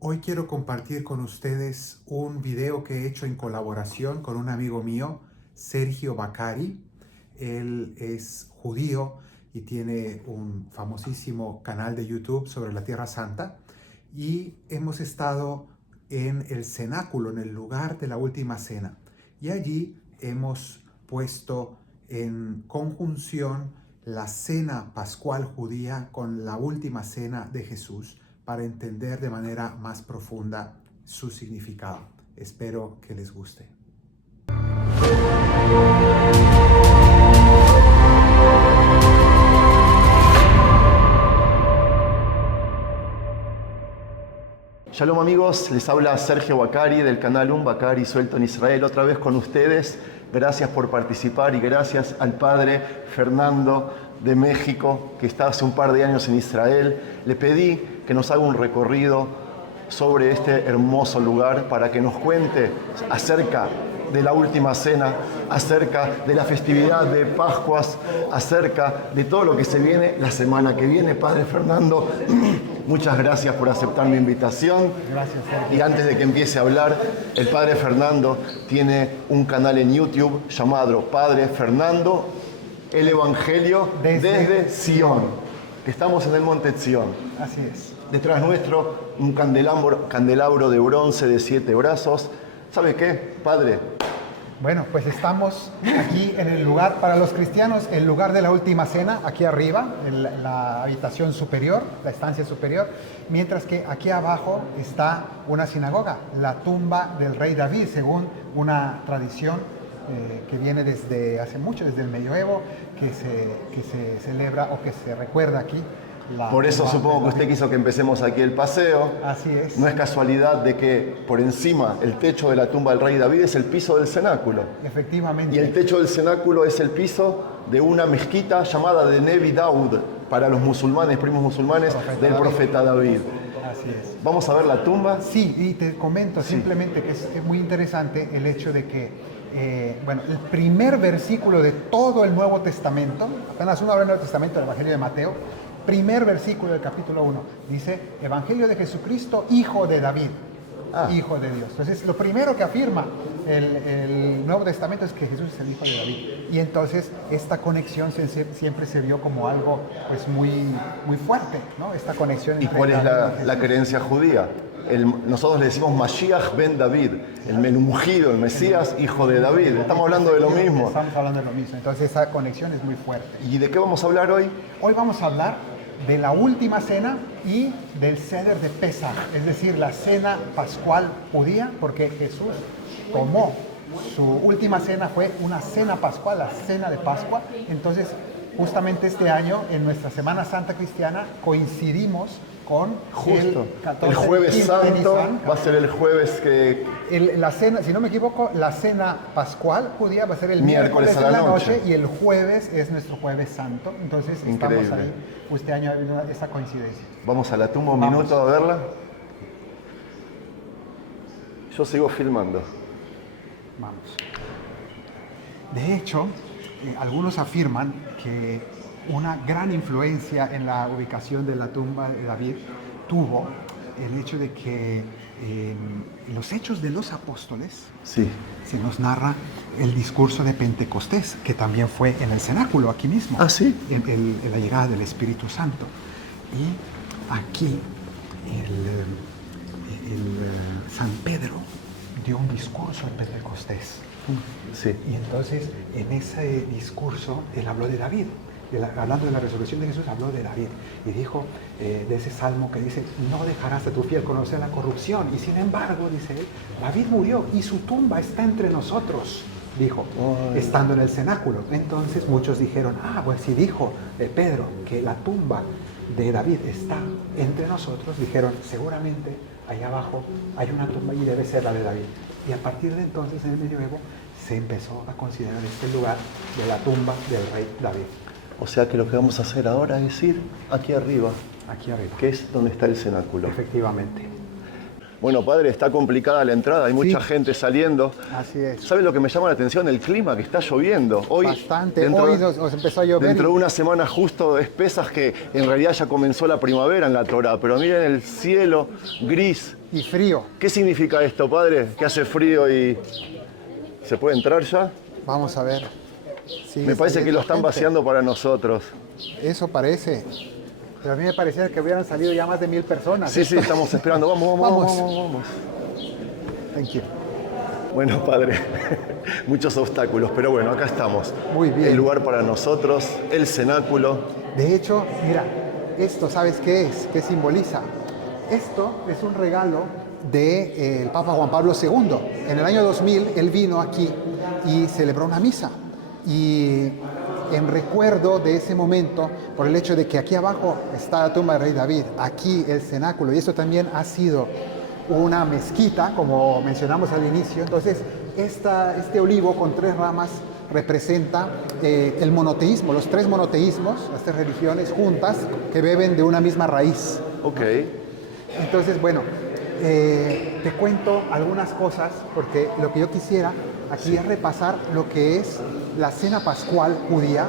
Hoy quiero compartir con ustedes un video que he hecho en colaboración con un amigo mío, Sergio Bacari. Él es judío y tiene un famosísimo canal de YouTube sobre la Tierra Santa. Y hemos estado en el cenáculo, en el lugar de la última cena. Y allí hemos puesto en conjunción la cena pascual judía con la última cena de Jesús, para entender de manera más profunda su significado. Espero que les guste. Shalom amigos, les habla Sergio Bacari del canal Bacari Suelto en Israel, otra vez con ustedes. Gracias por participar y gracias al padre Fernando de México, que está hace un par de años en Israel. Le pedí que nos haga un recorrido sobre este hermoso lugar para que nos cuente acerca de la última cena, acerca de la festividad de Pascuas, acerca de todo lo que se viene la semana que viene. Padre Fernando, muchas gracias por aceptar mi invitación. Gracias, Sergio. Y antes de que empiece a hablar, el Padre Fernando tiene un canal en YouTube llamado Padre Fernando, el Evangelio desde Sion. Estamos en el Monte Sion. Así es. Detrás nuestro, un candelabro de bronce de 7 brazos. ¿Sabe qué, Padre? Bueno, pues estamos aquí en el lugar, para los cristianos, el lugar de la última cena, aquí arriba, en la habitación superior, la estancia superior, mientras que aquí abajo está una sinagoga, la tumba del rey David, según una tradición que viene desde hace mucho, desde el medioevo, que se celebra o que se recuerda aquí. Por eso supongo que usted quiso que empecemos aquí el paseo. Así es. No es casualidad de que por encima el techo de la tumba del rey David es el piso del cenáculo. Efectivamente. Y el techo del cenáculo es el piso de una mezquita llamada de Nevi Daud, para los musulmanes, primos musulmanes del profeta David. Así es. Vamos a ver la tumba. Sí, y te comento simplemente que es muy interesante el hecho de que, el primer versículo de todo el Nuevo Testamento, apenas uno abre el Nuevo Testamento, el Evangelio de Mateo, primer versículo del capítulo 1, dice, Evangelio de Jesucristo, Hijo de David, Hijo de Dios. Entonces, lo primero que afirma el Nuevo Testamento es que Jesús es el Hijo de David. Y entonces, esta conexión siempre se vio como algo pues muy, muy fuerte, ¿no? Esta conexión. ¿Y cuál es la creencia judía? Nosotros le decimos Mashiach ben David, el ungido, el Mesías, hijo de David. Estamos hablando de lo mismo. Estamos hablando de lo mismo. Entonces, esa conexión es muy fuerte. ¿Y de qué vamos a hablar hoy? Hoy vamos a hablar de la última cena y del Seder de Pesach, es decir, la cena pascual judía, porque Jesús tomó su última cena, fue una cena pascual, la cena de Pascua. Entonces, justamente este año, en nuestra Semana Santa cristiana, coincidimos con el Jueves Santo, va a ser el jueves que... la cena, si no me equivoco, la cena pascual judía va a ser el miércoles a la noche y el jueves es nuestro Jueves Santo. Entonces Increíble. Estamos ahí, este año ha habido esa coincidencia. Vamos a la tumba un minuto a verla. Yo sigo filmando. Vamos. De hecho, algunos afirman que una gran influencia en la ubicación de la tumba de David tuvo el hecho de que en los Hechos de los Apóstoles se nos narra el discurso de Pentecostés, que también fue en el cenáculo, aquí mismo, en la llegada del Espíritu Santo. Y aquí San Pedro dio un discurso en Pentecostés. Y entonces en ese discurso él habló de David. Hablando de la resurrección de Jesús, habló de David y dijo de ese salmo que dice, no dejarás a tu fiel conocer la corrupción, y sin embargo, dice él, David murió y su tumba está entre nosotros, dijo, estando en el cenáculo. Entonces muchos dijeron, pues si dijo Pedro que la tumba de David está entre nosotros, dijeron, seguramente allá abajo hay una tumba y debe ser la de David. Y a partir de entonces, en el medioevo, se empezó a considerar este lugar de la tumba del rey David. O sea que lo que vamos a hacer ahora es ir aquí arriba. Aquí arriba. Que es donde está el cenáculo. Efectivamente. Bueno, padre, está complicada la entrada, hay mucha gente saliendo. Así es. ¿Sabe lo que me llama la atención? El clima, que está lloviendo. Hoy, Bastante. Hoy nos empezó a llover. Dentro de una semana justo es Pesaj, que en realidad ya comenzó la primavera en la Torá, pero miren el cielo gris. Y frío. ¿Qué significa esto, padre? Que hace frío y... ¿Se puede entrar ya? Vamos a ver. Me parece que lo están vaciando para nosotros. Eso parece. Pero a mí me parecía que hubieran salido ya más de 1000 personas. Sí, estamos esperando. Vamos. Thank you. Bueno, padre, muchos obstáculos, pero bueno, acá estamos. Muy bien. El lugar para nosotros, el cenáculo. De hecho, mira, esto, ¿sabes qué es? ¿Qué simboliza? Esto es un regalo del Papa Juan Pablo II. En el año 2000, él vino aquí y celebró una misa. Y en recuerdo de ese momento, por el hecho de que aquí abajo está la tumba del rey David, aquí el cenáculo, y esto también ha sido una mezquita, como mencionamos al inicio. Entonces, este olivo con 3 ramas representa el monoteísmo, los 3 monoteísmos, las 3 religiones juntas que beben de una misma raíz. Ok. Entonces, bueno, te cuento algunas cosas, porque lo que yo quisiera aquí es repasar lo que es la cena pascual judía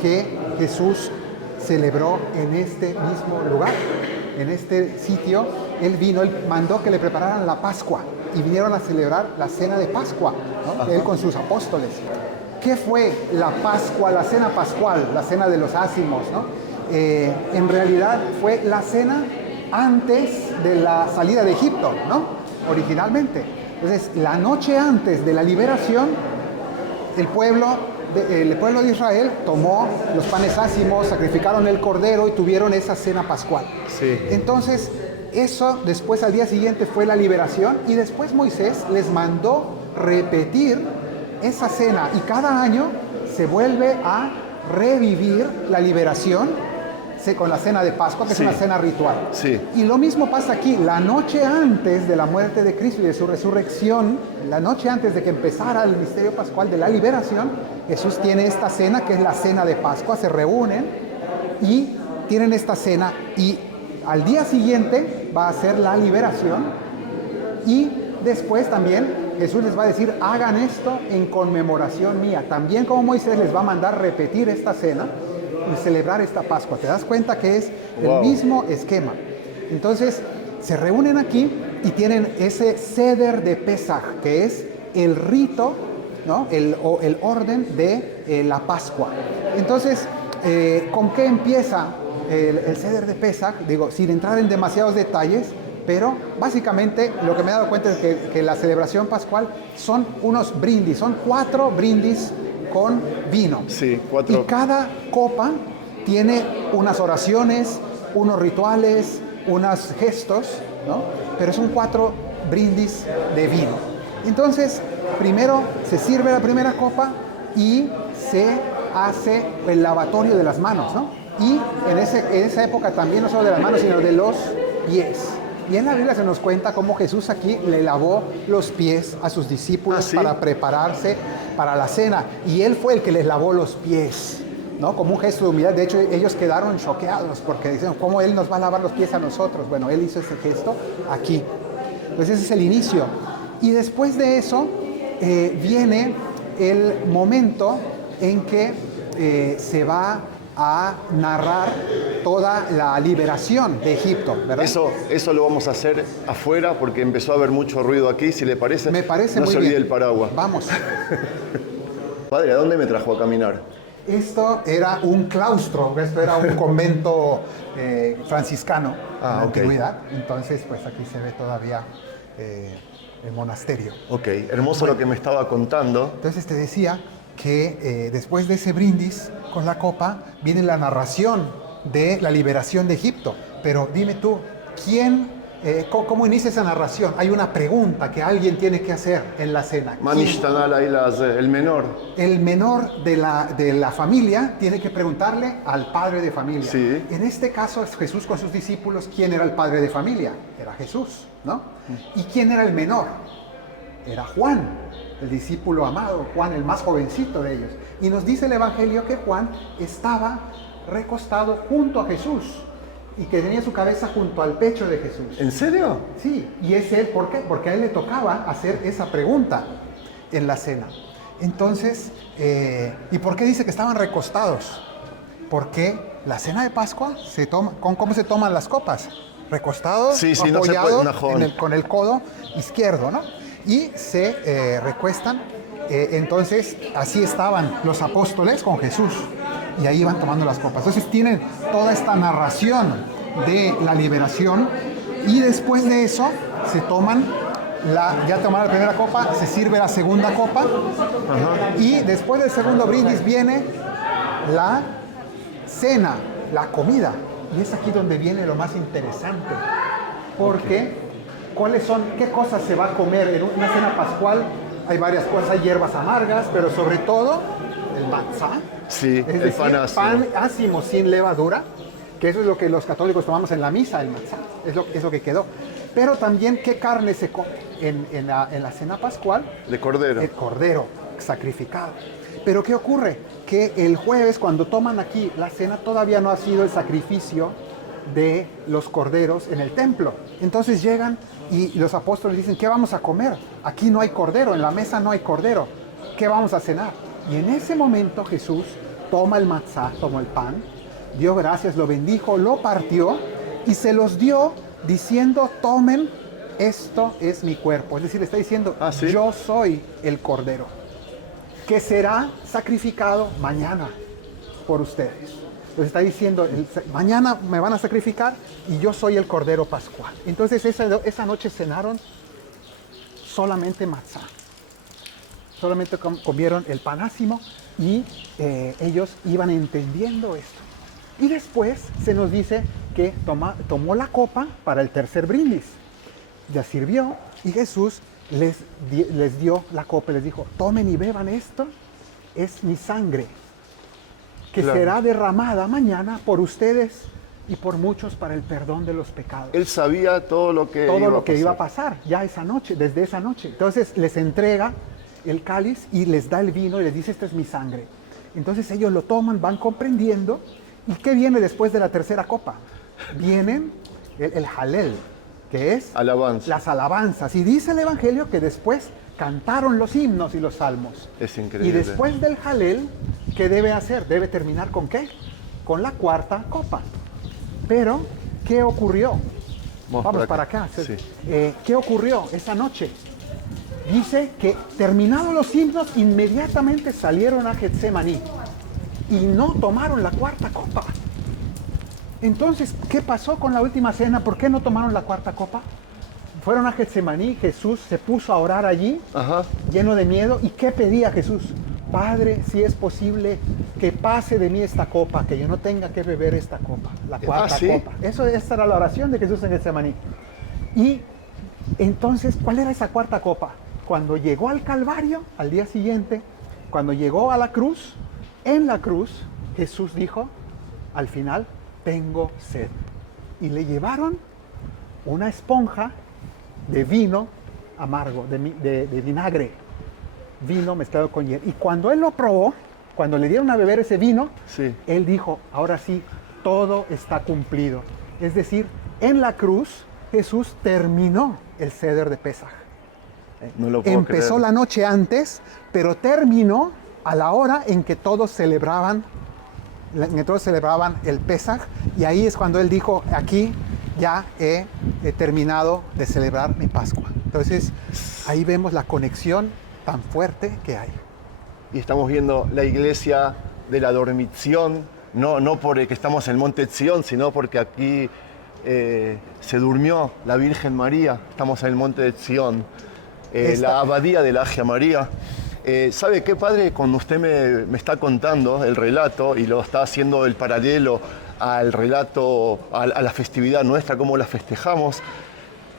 que Jesús celebró en este mismo lugar, en este sitio. Él vino, él mandó que le prepararan la Pascua y vinieron a celebrar la cena de Pascua, ¿no? Él con sus apóstoles. ¿Qué fue la Pascua, la cena pascual, la cena de los ácimos, ¿no? En realidad fue la cena antes de la salida de Egipto, ¿no? Originalmente. Entonces, la noche antes de la liberación, el pueblo de Israel tomó los panes ácimos, sacrificaron el cordero y tuvieron esa cena pascual. Sí. Entonces, eso después al día siguiente fue la liberación, y después Moisés les mandó repetir esa cena, y cada año se vuelve a revivir la liberación con la cena de Pascua, que es una cena ritual. Sí. Y lo mismo pasa aquí, la noche antes de la muerte de Cristo y de su resurrección, la noche antes de que empezara el misterio pascual de la liberación, Jesús tiene esta cena, que es la cena de Pascua. Se reúnen y tienen esta cena, y al día siguiente va a ser la liberación, y después también Jesús les va a decir: hagan esto en conmemoración mía. También, como Moisés, les va a mandar repetir esta cena y celebrar esta Pascua. ¿Te das cuenta que es el mismo esquema? Entonces, se reúnen aquí y tienen ese Seder de Pesaj, que es el rito, ¿no? el orden de la Pascua. Entonces, ¿con qué empieza el Seder de Pesaj? Digo, sin entrar en demasiados detalles, pero básicamente lo que me he dado cuenta es que la celebración pascual son unos brindis, son 4 brindis con vino. Sí, 4. Y cada copa tiene unas oraciones, unos rituales, unos gestos, ¿no? Pero son 4 brindis de vino. Entonces, primero se sirve la primera copa y se hace el lavatorio de las manos, ¿no? Y en esa época también no solo de las manos, sino de los pies. Y en la Biblia se nos cuenta cómo Jesús aquí le lavó los pies a sus discípulos para prepararse para la cena. Y él fue el que les lavó los pies, ¿no? Como un gesto de humildad. De hecho, ellos quedaron choqueados porque dicen: ¿cómo él nos va a lavar los pies a nosotros? Bueno, él hizo ese gesto aquí. Pues ese es el inicio. Y después de eso viene el momento en que se va a narrar toda la liberación de Egipto, ¿verdad? Eso lo vamos a hacer afuera, porque empezó a haber mucho ruido aquí, si le parece. Me parece muy bien. No se olvide el paraguas. Vamos. Padre, ¿a dónde me trajo a caminar? Esto era un claustro, esto era un convento franciscano en la antigüedad. Entonces, pues aquí se ve todavía el monasterio. Ok, hermoso lo que me estaba contando. Entonces te decía que después de ese brindis con la copa viene la narración de la liberación de Egipto. Pero dime tú, ¿cómo inicia esa narración? Hay una pregunta que alguien tiene que hacer en la cena. El menor. El menor de la familia tiene que preguntarle al padre de familia. Sí. En este caso, Jesús con sus discípulos, ¿quién era el padre de familia? Era Jesús, ¿no? ¿Y quién era el menor? Era Juan, el discípulo amado, Juan, el más jovencito de ellos. Y nos dice el Evangelio que Juan estaba recostado junto a Jesús. y que tenía su cabeza junto al pecho de Jesús. ¿En serio? Sí, y es él, ¿por qué? Porque a él le tocaba hacer esa pregunta en la cena. Entonces, ¿y por qué dice que estaban recostados? Porque la cena de Pascua se toma, ¿cómo se toman las copas? Recostados, Sí, no se apoyados puede, con el codo izquierdo, ¿no? Y se recuestan. Entonces, así estaban los apóstoles con Jesús. Y ahí iban tomando las copas. Entonces tienen toda esta narración de la liberación. Y después de eso, se toman ya tomaron la primera copa, se sirve la segunda copa. Y después del segundo brindis viene la cena, la comida. Y es aquí donde viene lo más interesante. Porque, ¿qué cosas se va a comer en una cena pascual? Hay varias cosas, hay hierbas amargas, pero sobre todo el matzá. Sí, Es decir, pan ácimo sin levadura, que eso es lo que los católicos tomamos en la misa, el matzá. Es lo que quedó. Pero también, ¿qué carne se come en la cena pascual? De cordero. El cordero sacrificado. Pero ¿qué ocurre? Que el jueves, cuando toman aquí la cena, todavía no ha sido el sacrificio de los corderos en el templo. Entonces llegan y los apóstoles dicen, ¿qué vamos a comer? Aquí no hay cordero, en la mesa no hay cordero. ¿Qué vamos a cenar? Y en ese momento Jesús toma el matzá, tomó el pan, dio gracias, lo bendijo, lo partió y se los dio diciendo, tomen, esto es mi cuerpo. Es decir, le está diciendo, ¿sí? Yo soy el cordero, que será sacrificado mañana por ustedes. Entonces está diciendo, mañana me van a sacrificar y yo soy el cordero pascual. Entonces esa noche cenaron solamente matzá. Solamente comieron el pan ácimo y ellos iban entendiendo esto. Y después se nos dice que tomó la copa para el tercer brindis. Ya sirvió y Jesús les dio la copa y les dijo, tomen y beban esto, es mi sangre, que será derramada mañana por ustedes y por muchos para el perdón de los pecados. Él sabía todo lo que iba a pasar ya esa noche, desde esa noche. Entonces les entrega el cáliz y les da el vino y les dice, esta es mi sangre. Entonces ellos lo toman, van comprendiendo. ¿Y qué viene después de la tercera copa? Vienen el Halel, que es las alabanzas. Y dice el Evangelio que después cantaron los himnos y los salmos. Es increíble. Y después del Halel, ¿qué debe hacer? Debe terminar ¿con qué? Con la cuarta copa. Pero, ¿qué ocurrió? Vamos para acá. Sí. ¿Qué ocurrió esa noche? Dice que terminados los himnos, inmediatamente salieron a Getsemaní y no tomaron la cuarta copa. Entonces, ¿qué pasó con la última cena? ¿Por qué no tomaron la cuarta copa? Fueron a Getsemaní, Jesús se puso a orar allí, lleno de miedo. ¿Y qué pedía Jesús? Padre, si es posible, que pase de mí esta copa, que yo no tenga que beber esta copa, la cuarta copa. Esa era la oración de Jesús en Getsemaní. Y entonces, ¿cuál era esa cuarta copa? Cuando llegó al Calvario, al día siguiente, cuando llegó a la cruz, en la cruz, Jesús dijo, al final, tengo sed. Y le llevaron una esponja de vino amargo, de vinagre, vino mezclado con hiel. Y cuando él lo probó, cuando le dieron a beber ese vino, él dijo, ahora sí, todo está cumplido. Es decir, en la cruz, Jesús terminó el Seder de Pesaj. No lo puedo Empezó creer. la noche antes, pero terminó a la hora en que todos celebraban el Pesaj, y ahí es cuando él dijo, aquí ya he terminado de celebrar mi Pascua. Entonces, ahí vemos la conexión tan fuerte que hay. Y estamos viendo la iglesia de la dormición, no porque estamos en el Monte Sion, sino porque aquí se durmió la Virgen María. Estamos en el Monte de Sion, la abadía de la Agia María. ¿Sabe qué, padre? Cuando usted me está contando el relato y lo está haciendo el paralelo al relato, a la festividad nuestra, cómo la festejamos,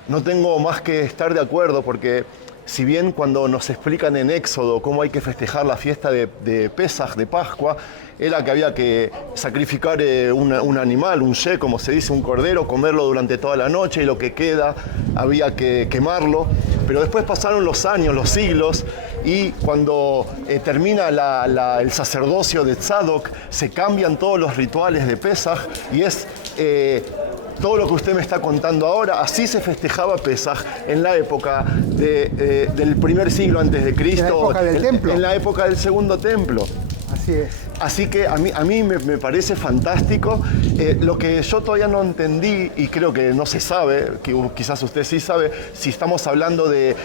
no tengo más que estar de acuerdo, porque si bien cuando nos explican en Éxodo cómo hay que festejar la fiesta de Pesaj, de Pascua, era que había que sacrificar un animal, un she, como se dice, un cordero, comerlo durante toda la noche y lo que queda había que quemarlo. Pero después pasaron los años, los siglos, y cuando termina el sacerdocio de Tzadok, se cambian todos los rituales de Pesaj y es todo lo que usted me está contando ahora, así se festejaba Pesaj en la época del primer siglo antes de Cristo. En la época del templo. En la época del segundo templo. Así es. Así que a mí me parece fantástico. Lo que yo todavía no entendí, y creo que no se sabe, que quizás usted sí sabe, si estamos hablando de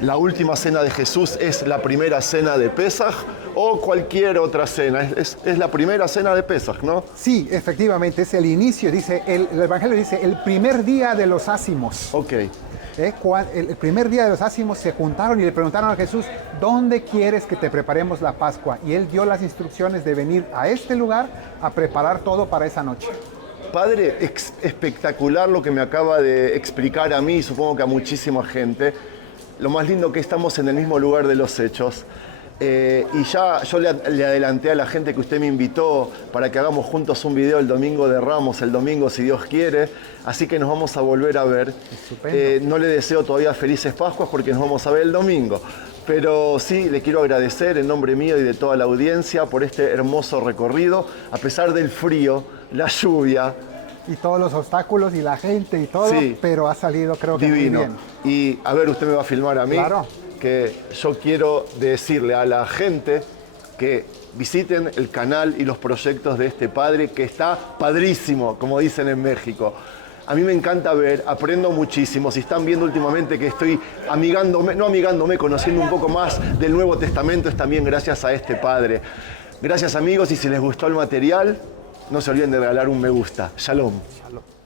la última cena de Jesús, ¿es la primera cena de Pesaj o cualquier otra cena? Es la primera cena de Pesaj, ¿no? Sí, efectivamente, es el inicio, dice, el Evangelio dice, el primer día de los ácimos. Ok. El primer día de los ácimos se juntaron y le preguntaron a Jesús, ¿dónde quieres que te preparemos la Pascua? Y él dio las instrucciones de venir a este lugar a preparar todo para esa noche. Padre, espectacular lo que me acaba de explicar a mí y supongo que a muchísima gente. Lo más lindo que estamos en el mismo lugar de los hechos. Y ya yo le adelanté a la gente que usted me invitó para que hagamos juntos un video el domingo de Ramos, el domingo si Dios quiere, así que nos vamos a volver a ver. No le deseo todavía felices Pascuas porque nos vamos a ver el domingo, pero sí le quiero agradecer en nombre mío y de toda la audiencia por este hermoso recorrido, a pesar del frío, la lluvia. Y todos los obstáculos y la gente y todo, sí, pero ha salido creo que divino. Muy bien. Y a ver, usted me va a filmar a mí. Claro. Que yo quiero decirle a la gente que visiten el canal y los proyectos de este padre que está padrísimo, como dicen en México. A mí me encanta ver, aprendo muchísimo. Si están viendo últimamente que estoy conociendo un poco más del Nuevo Testamento, es también gracias a este padre. Gracias amigos, y si les gustó el material, no se olviden de regalar un me gusta. Shalom. Shalom.